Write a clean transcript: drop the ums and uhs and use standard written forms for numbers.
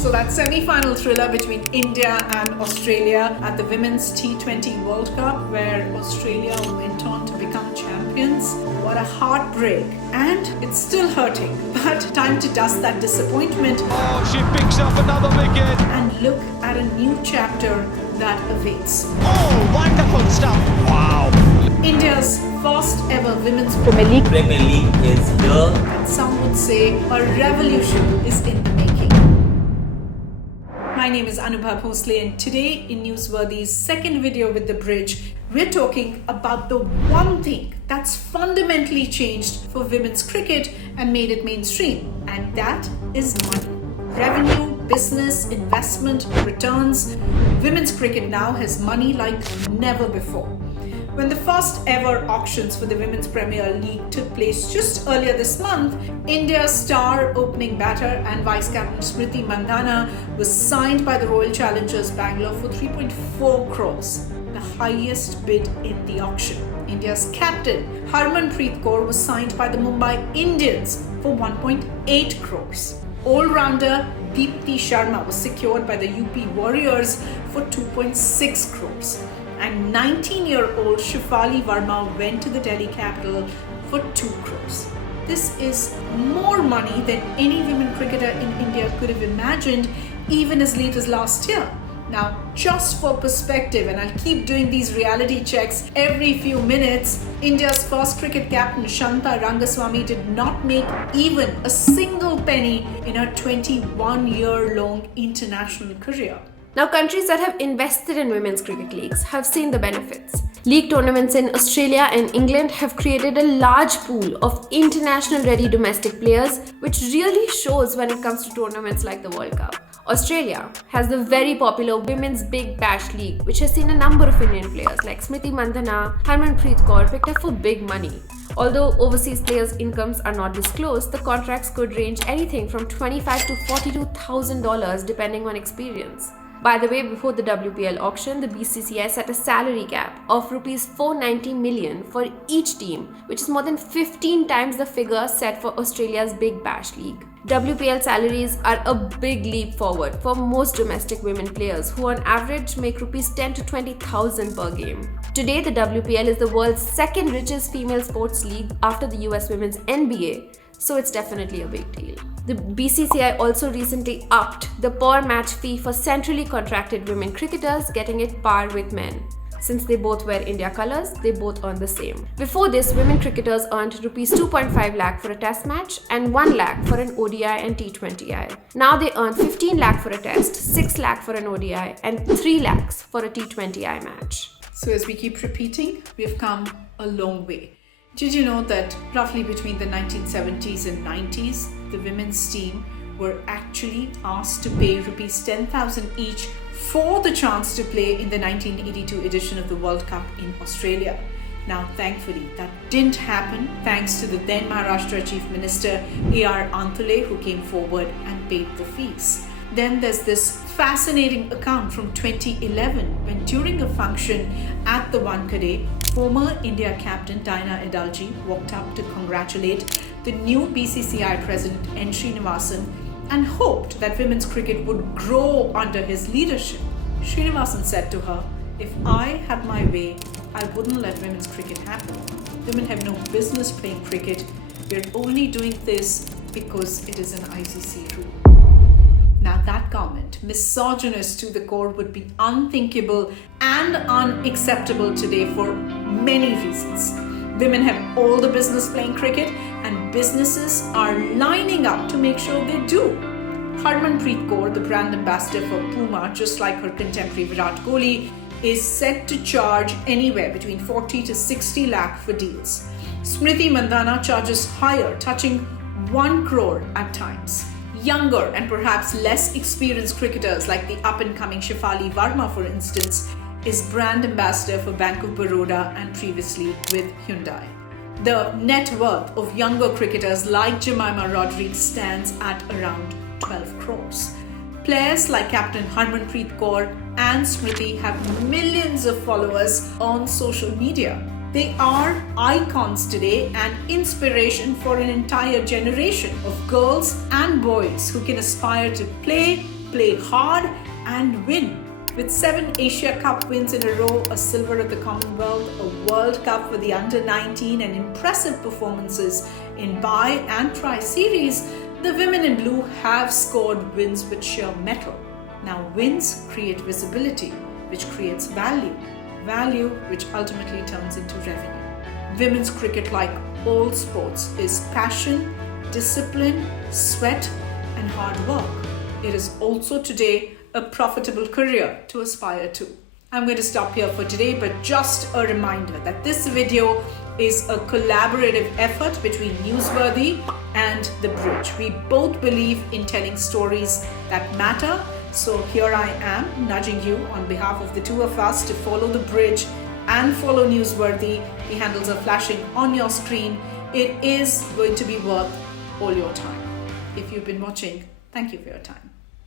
So that semi-final thriller between India and Australia at the Women's T20 World Cup, where Australia went on to become champions. What a heartbreak. And it's still hurting. But time to dust that disappointment. Oh, she picks up another wicket. And look at a new chapter that awaits. Oh, wonderful stuff. Wow. India's first ever Women's Premier League. Premier League is here. And some would say a revolution is in the making. My name is Anubha, Bhonsle, and today in Newsworthy's second video with The Bridge, we're talking about the one thing that's fundamentally changed for women's cricket and made it mainstream, and that is money. Revenue, business, investment, returns. Women's cricket now has money like never before. When the first ever auctions for the Women's Premier League took place just earlier this month, India's star opening batter and vice-captain Smriti Mandhana was signed by the Royal Challengers Bangalore for 3.4 crores, the highest bid in the auction. India's captain Harmanpreet Kaur was signed by the Mumbai Indians for 1.8 crores. All-rounder Deepti Sharma was secured by the UP Warriors for 2.6 crores. And 19-year-old Shefali Verma went to the Delhi capital for 2 crores. This is more money than any women cricketer in India could have imagined even as late as last year. Now, just for perspective, and I'll keep doing these reality checks every few minutes, India's first cricket captain Shanta Rangaswamy did not make even a single penny in her 21-year-long international career. Now, countries that have invested in women's cricket leagues have seen the benefits. League tournaments in Australia and England have created a large pool of international-ready domestic players, which really shows when it comes to tournaments like the World Cup. Australia has the very popular Women's Big Bash League, which has seen a number of Indian players like Smriti Mandhana, Harmanpreet Kaur picked up for big money. Although overseas players' incomes are not disclosed, the contracts could range anything from $25,000 to $42,000 depending on experience. By the way, before the WPL auction, the BCCI set a salary cap of Rs 490 million for each team, which is more than 15 times the figure set for Australia's Big Bash League. WPL salaries are a big leap forward for most domestic women players who on average make Rs 10 to 20,000 per game. Today, the WPL is the world's second richest female sports league after the US Women's NBA, so it's definitely a big deal. The BCCI also recently upped the per match fee for centrally contracted women cricketers, getting it par with men. Since they both wear India colours, they both earn the same. Before this, women cricketers earned Rs 2.5 lakh for a test match and 1 lakh for an ODI and T20I. Now they earn 15 lakh for a test, 6 lakh for an ODI and 3 lakhs for a T20I match. So as we keep repeating, we've come a long way. Did you know that roughly between the 1970s and 90s, the women's team were actually asked to pay Rs 10,000 each for the chance to play in the 1982 edition of the World Cup in Australia? Now, thankfully, that didn't happen thanks to the then Maharashtra Chief Minister A.R. Anthule, who came forward and paid the fees. Then there's this fascinating account from 2011 when during a function at the Wankhede, former India captain Diana Edalji walked up to congratulate the new BCCI president N. Srinivasan and hoped that women's cricket would grow under his leadership. Srinivasan said to her, "If I had my way, I wouldn't let women's cricket happen. Women have no business playing cricket. We're only doing this because it is an ICC rule." Now that comment, misogynist to the core, would be unthinkable and unacceptable today for many reasons. Women have all the business playing cricket and businesses are lining up to make sure they do. Harmanpreet Kaur, the brand ambassador for Puma, just like her contemporary Virat Kohli, is set to charge anywhere between 40 to 60 lakh for deals. Smriti Mandhana charges higher, touching 1 crore at times. Younger and perhaps less experienced cricketers like the up-and-coming Shefali Verma, for instance, is brand ambassador for Bank of Baroda and previously with Hyundai. The net worth of younger cricketers like Jemima Rodriguez stands at around 12 crores. Players like Captain Harmanpreet Kaur and Smriti have millions of followers on social media. They are icons today and inspiration for an entire generation of girls and boys who can aspire to play, play hard and win. With 7 Asia Cup wins in a row, a silver at the Commonwealth, a World Cup for the under-19 and impressive performances in bi and tri-series, the women in blue have scored wins with sheer mettle. Now wins create visibility, which creates value which ultimately turns into revenue. Women's cricket, like all sports, is passion, discipline, sweat and hard work. It is also today a profitable career to aspire to. I'm going to stop here for today, but just a reminder that this video is a collaborative effort between Newsworthy and The Bridge. We both believe in telling stories that matter. So here I am nudging you on behalf of the two of us to follow The Bridge and follow Newsworthy. The handles are flashing on your screen. It is going to be worth all your time. If you've been watching, thank you for your time.